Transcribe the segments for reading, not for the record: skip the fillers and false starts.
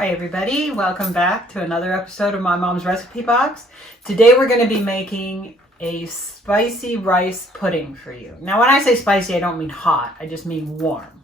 Hi everybody, welcome back to another episode of My Mom's Recipe Box. Today we're going to be making a spicy rice pudding for you. Now when I say spicy, I don't mean hot, I just mean warm.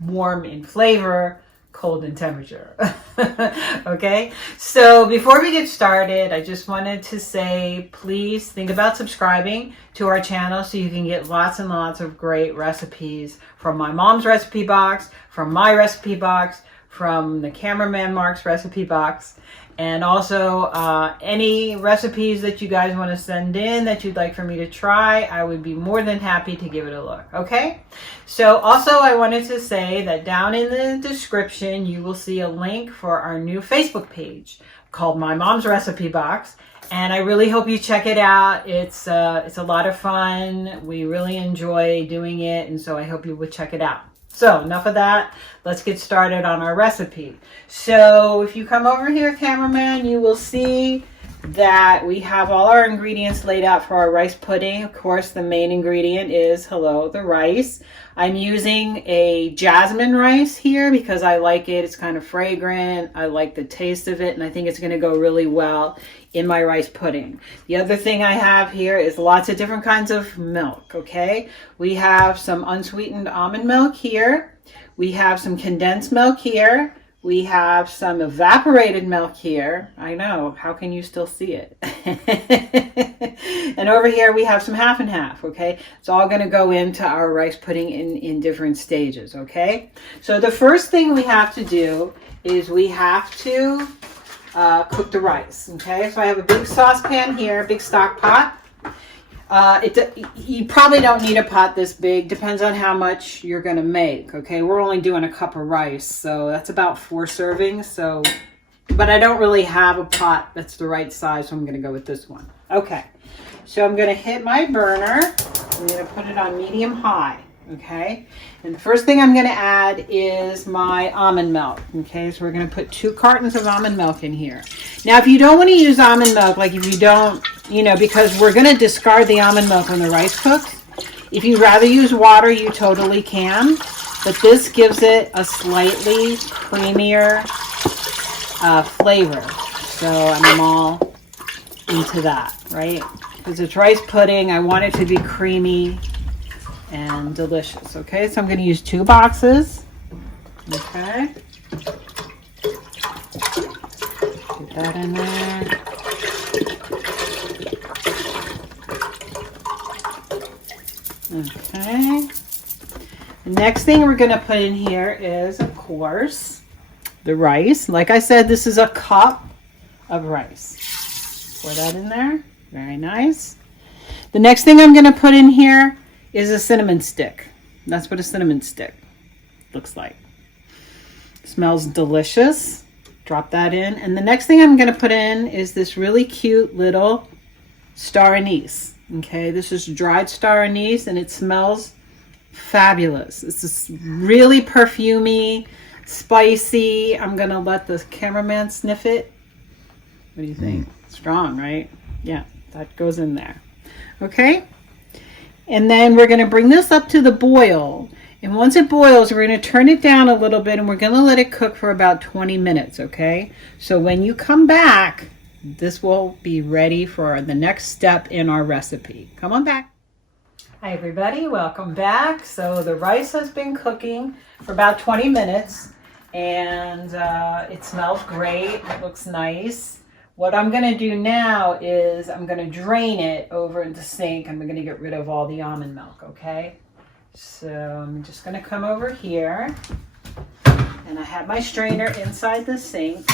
Warm in flavor, cold in temperature. Okay, so before we get started, I just wanted to say please think about subscribing to our channel so you can get lots and lots of great recipes from My Mom's Recipe Box, from my recipe box, from the cameraman Mark's recipe box, and also any recipes that you guys want to send in that you'd like for me to try. I would be more than happy to give it a look. Okay, so also I wanted to say that down in the description you will see a link for our new Facebook page called My Mom's Recipe Box, and I really hope you check it out. It's a lot of fun. We really enjoy doing it, and so I hope you would check it out. So enough of that. Let's get started on our recipe. So if you come over here, cameraman, you will see that we have all our ingredients laid out for our rice pudding. Of course, the main ingredient is, the rice. I'm using a jasmine rice here because I like it. It's kind of fragrant. I like the taste of it, and I think it's going to go really well in my rice pudding. The other thing I have here is lots of different kinds of milk, okay? We have some unsweetened almond milk here. We have some condensed milk here. We have some evaporated milk here. I know, how can you still see it? And over here we have some half and half, okay? It's all gonna go into our rice pudding in different stages, okay? So the first thing we have to do is we have to cook the rice, okay? So I have a big saucepan here, a big stock pot. You probably don't need a pot this big, depends on how much you're gonna make, okay? We're only doing a cup of rice, so that's about 4 servings, so, but I don't really have a pot that's the right size, so I'm gonna go with this one. Okay, so I'm gonna hit my burner, I'm gonna put it on medium high, okay? And the first thing I'm gonna add is my almond milk, okay? So we're gonna put 2 cartons of almond milk in here. Now, if you don't wanna use almond milk, like if you don't, because we're going to discard the almond milk when the rice cooks. If you'd rather use water, you totally can. But this gives it a slightly creamier flavor. So I'm all into that, right? Because it's rice pudding. I want it to be creamy and delicious. Okay, so I'm going to use 2 boxes. Okay. Put that in there. Okay, the next thing we're going to put in here is, of course, the rice. Like I said, this is a cup of rice. Pour that in there. Very nice. The next thing I'm going to put in here is a cinnamon stick. That's what a cinnamon stick looks like. Smells delicious. Drop that in. And the next thing I'm going to put in is this really cute little star anise. Okay, this is dried star anise, and it smells fabulous. It's just really perfumey, spicy. I'm gonna let the cameraman sniff it. What do you think? Strong, right? Yeah, that goes in there. Okay, and then we're gonna bring this up to the boil. And once it boils, we're gonna turn it down a little bit, and we're gonna let it cook for about 20 minutes, okay? So when you come back, this will be ready for the next step in our recipe. Come on back. Hi everybody, welcome back. So the rice has been cooking for about 20 minutes and it smells great. It looks nice. What I'm gonna do now is I'm gonna drain it over into the sink and we're gonna get rid of all the almond milk, okay? So I'm just gonna come over here and I have my strainer inside the sink.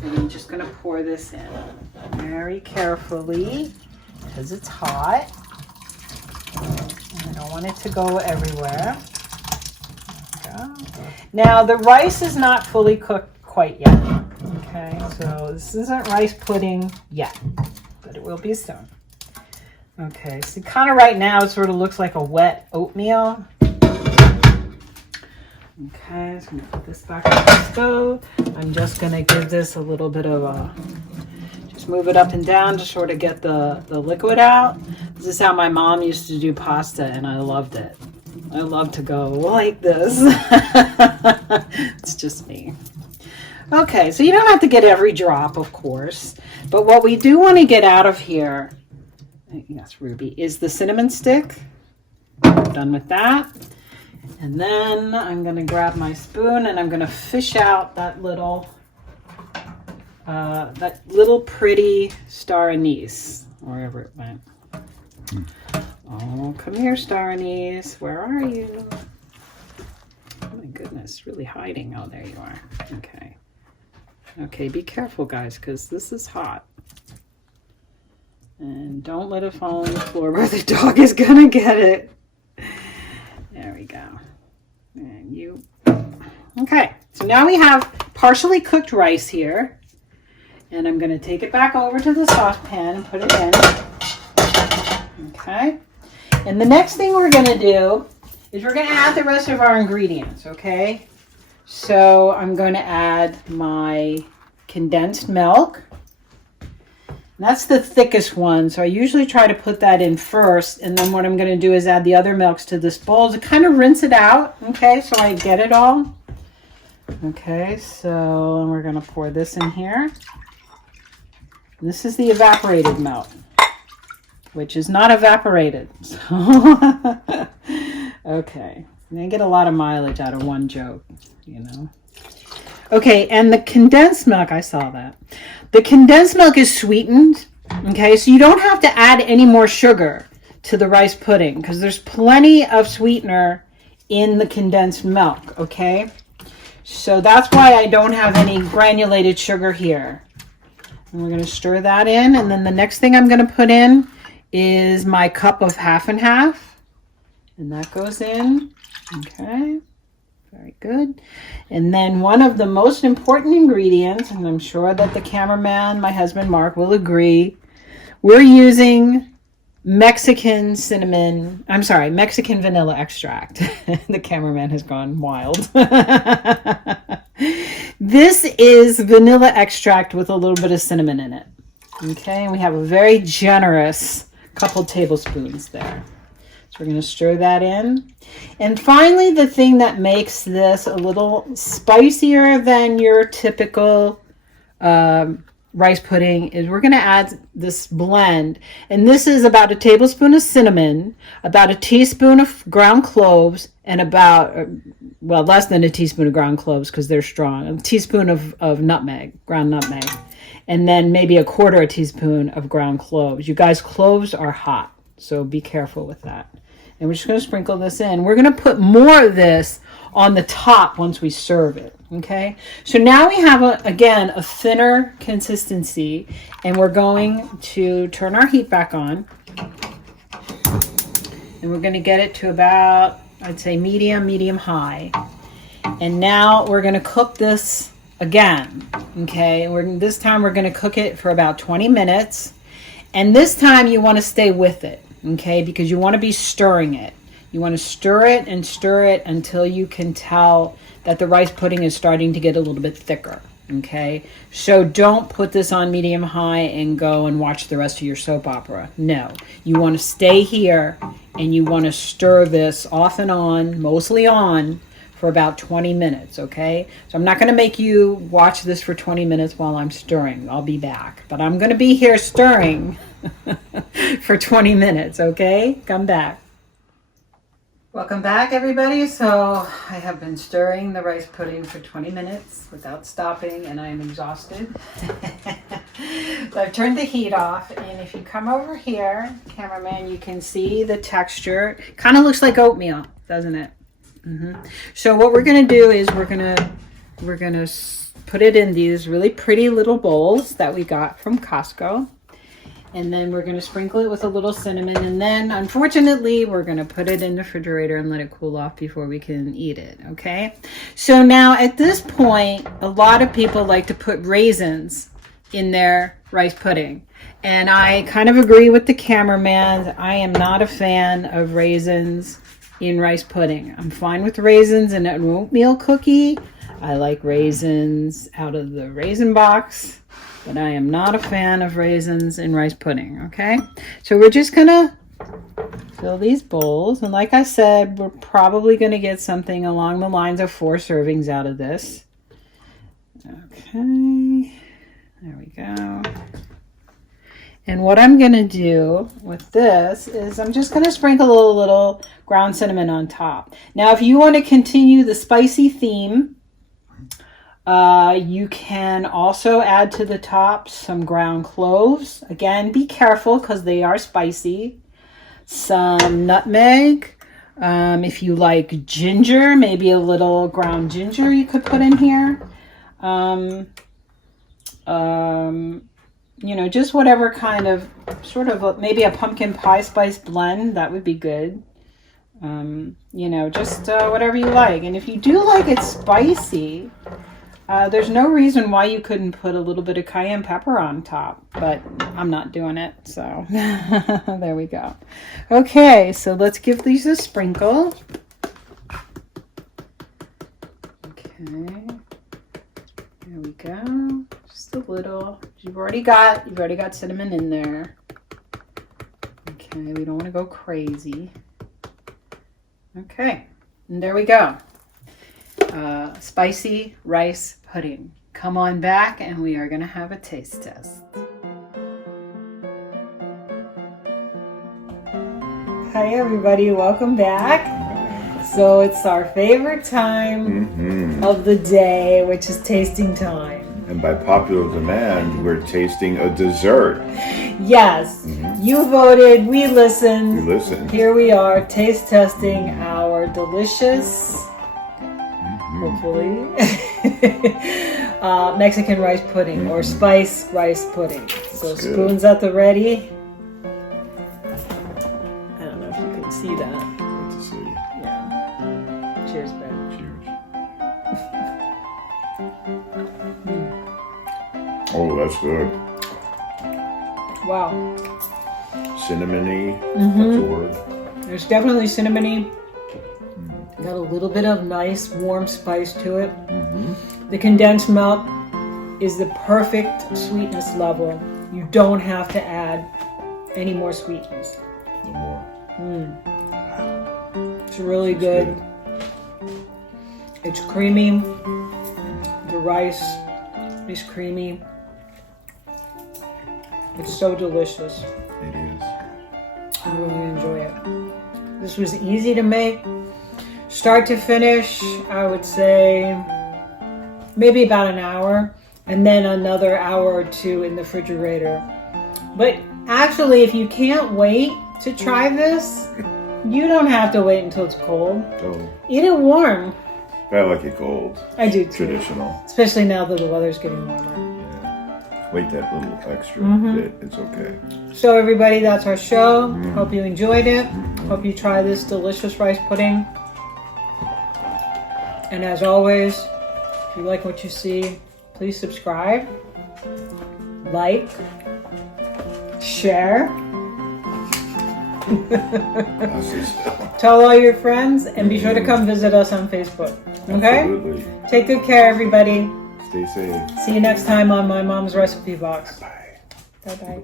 And I'm just going to pour this in very carefully because it's hot. And I don't want it to go everywhere. Now, the rice is not fully cooked quite yet. Okay, so this isn't rice pudding yet, but it will be soon. Okay, so kind of right now it sort of looks like a wet oatmeal. Okay, so I'm going to put this back on the stove. I'm just going to give this a little bit of just move it up and down to sort of get the liquid out. This is how my mom used to do pasta, and I loved it. I love to go like this. It's just me. Okay, so you don't have to get every drop, of course. But what we do want to get out of here, yes, Ruby, is the cinnamon stick. Done with that. And then I'm going to grab my spoon and I'm going to fish out that little pretty star anise, wherever it went. Oh, come here, star anise. Where are you? Oh my goodness, really hiding. Oh, there you are. Okay. Okay, be careful, guys, because this is hot. And don't let it fall on the floor where the dog is going to get it. There we go. And you. Okay, so now we have partially cooked rice here. And I'm going to take it back over to the saucepan and put it in. Okay. And the next thing we're going to do is we're going to add the rest of our ingredients, okay? So I'm going to add my condensed milk. And that's the thickest one, so I usually try to put that in first, and then what I'm going to do is add the other milks to this bowl to kind of rinse it out, okay, so I get it all. Okay, so we're going to pour this in here. This is the evaporated milk, which is not evaporated. So okay, I get a lot of mileage out of one joke, you know. Okay, and the condensed milk, I saw that. The condensed milk is sweetened, okay? So you don't have to add any more sugar to the rice pudding because there's plenty of sweetener in the condensed milk, okay? So that's why I don't have any granulated sugar here. And we're going to stir that in, and then the next thing I'm going to put in is my cup of half and half, and that goes in, okay? Very good. And then one of the most important ingredients, and I'm sure that the cameraman, my husband Mark, will agree, we're using Mexican vanilla extract. The cameraman has gone wild. This is vanilla extract with a little bit of cinnamon in it. Okay, and we have a very generous couple tablespoons there. We're going to stir that in. And finally, the thing that makes this a little spicier than your typical rice pudding is we're going to add this blend. And this is about a tablespoon of cinnamon, about a teaspoon of ground cloves, and about, well, less than a teaspoon of ground cloves because they're strong, a teaspoon of nutmeg, ground nutmeg, and then maybe a quarter a teaspoon of ground cloves. You guys, cloves are hot, so be careful with that. And we're just going to sprinkle this in. We're going to put more of this on the top once we serve it, okay? So now we have, again, a thinner consistency, and we're going to turn our heat back on. And we're going to get it to about, I'd say, medium-high. And now we're going to cook this again, okay? This time we're going to cook it for about 20 minutes. And this time you want to stay with it. Okay, because you want to be stirring it. You want to stir it until you can tell that the rice pudding is starting to get a little bit thicker. Okay, so don't put this on medium high and go and watch the rest of your soap opera. No, you want to stay here and you want to stir this off and on, mostly on, for about 20 minutes, okay? So I'm not going to make you watch this for 20 minutes while I'm stirring. I'll be back. But I'm going to be here stirring for 20 minutes, okay? Come back. Welcome back, everybody. So I have been stirring the rice pudding for 20 minutes without stopping, and I am exhausted. So I've turned the heat off, and if you come over here, cameraman, you can see the texture. Kind of looks like oatmeal, doesn't it? So what we're going to do is we're going to put it in these really pretty little bowls that we got from Costco. And then we're going to sprinkle it with a little cinnamon. And then, unfortunately, we're going to put it in the refrigerator and let it cool off before we can eat it, okay? So now, at this point, a lot of people like to put raisins in their rice pudding. And I kind of agree with the cameraman. I am not a fan of raisins in rice pudding. I'm fine with raisins in an oatmeal cookie. I like raisins out of the raisin box, but I am not a fan of raisins in rice pudding, okay? So we're just gonna fill these bowls, and like I said, we're probably gonna get something along the lines of 4 servings out of this. Okay, there we go. And what I'm going to do with this is I'm just going to sprinkle a little ground cinnamon on top. Now, if you want to continue the spicy theme, you can also add to the top some ground cloves. Again, be careful because they are spicy. Some nutmeg. If you like ginger, maybe a little ground ginger you could put in here. You know, just whatever kind of, sort of, maybe a pumpkin pie spice blend, that would be good. You know, just whatever you like. And if you do like it spicy, there's no reason why you couldn't put a little bit of cayenne pepper on top, but I'm not doing it, so there we go. Okay, so let's give these a sprinkle. Okay, there we go. Just a little. You've already got cinnamon in there. Okay, we don't want to go crazy. Okay, and there we go. Spicy rice pudding. Come on back and we are going to have a taste test. Hi everybody, welcome back. So it's our favorite time of the day, which is tasting time. And by popular demand, we're tasting a dessert. Yes, you voted, we listened. You listened. Here we are, taste testing our delicious, hopefully, Mexican rice pudding or spice rice pudding. So That's spoons good. at the ready. I don't know if you can see that. Good to see. Yeah. Cheers, Ben. Cheers. Oh, that's good. Wow. Cinnamony. That's a word. There's definitely cinnamony. Got a little bit of nice warm spice to it. The condensed milk is the perfect sweetness level. You don't have to add any more sweetness. No more. It's really good. It's creamy. The rice is creamy. It's so delicious. It is. I really enjoy it. This was easy to make. Start to finish, I would say maybe about an hour, and then another hour or two in the refrigerator. But actually, if you can't wait to try this, you don't have to wait until it's cold. Oh, Eat it warm. I like it cold. I do too. Traditional. Especially now that the weather's getting warmer. Yeah. Wait that little extra bit. It's okay. So everybody, that's our show. Hope you enjoyed it. Hope you try this delicious rice pudding. And as always, if you like what you see, please subscribe, like, share, tell all your friends, and be sure to come visit us on Facebook. Okay? Absolutely. Take good care, everybody. Stay safe. See you next time on My Mom's Recipe Box. Bye. Bye-bye.